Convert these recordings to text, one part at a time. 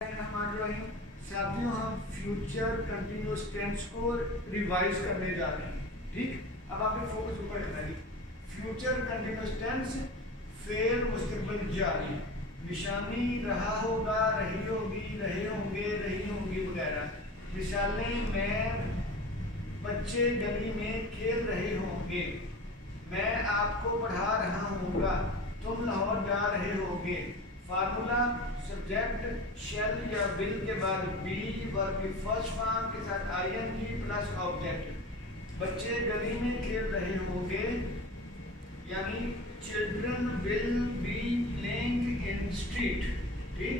साथियों, हम future continuous tense को रिवाइज करने जा रहे हैं। ठीक, अब आपने फोकस ऊपर करना है। फ्यूचर कंटिन्यूअस टेंस फेल मुस्तकबिल जारी, निशानी रहा होगा, रही होगी, रहे होंगे, रही होंगी वगैरह। मिसालें मैं बच्चे गली में खेल रहे होंगे, मैं आपको पढ़ा रहा हूँगा, तुम लाहौर जा रहे होगे। फार्मूला सब्जेक्ट शैल या विल के बाद बी, वर्ब की फर्स्ट फॉर्म के साथ आईएनजी प्लस ऑब्जेक्ट। बच्चे गली में खेल रहे होंगे यानी children will be playing in street. ठीक,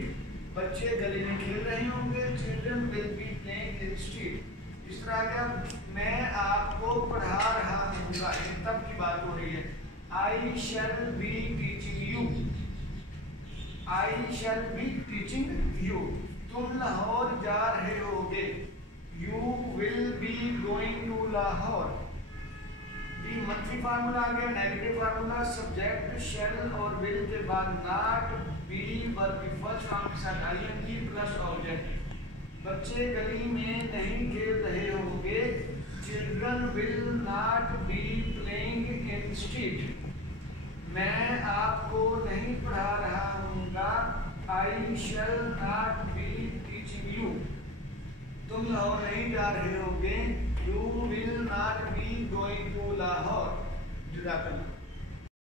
बच्चे गली में खेल रहे होंगे, children will be playing in street. इस तरह का मैं आपको पढ़ा रहा हूँगा, तब की बात हो रही है। I shall be teaching you, I shall be teaching you. तुम लाहौर जा रहे होगे, you will be going to Lahore. The monthly formula आ गया। नेगेटिव फार्मूला सब्जेक्ट शैल और विल के बाद नॉट, बी वर्ब की फर्स्ट फॉर्म के साथ आईएनजी प्लस ऑब्जेक्ट। बच्चे गली में नहीं खेल रहे होंगे, children will not be playing in street. मैं आपको नहीं पढ़ा रहा हूँगा, I shall not be teaching you. तुम लाहौर नहीं जा रहे होगे, you will not be going to Lahore. जुदा करना।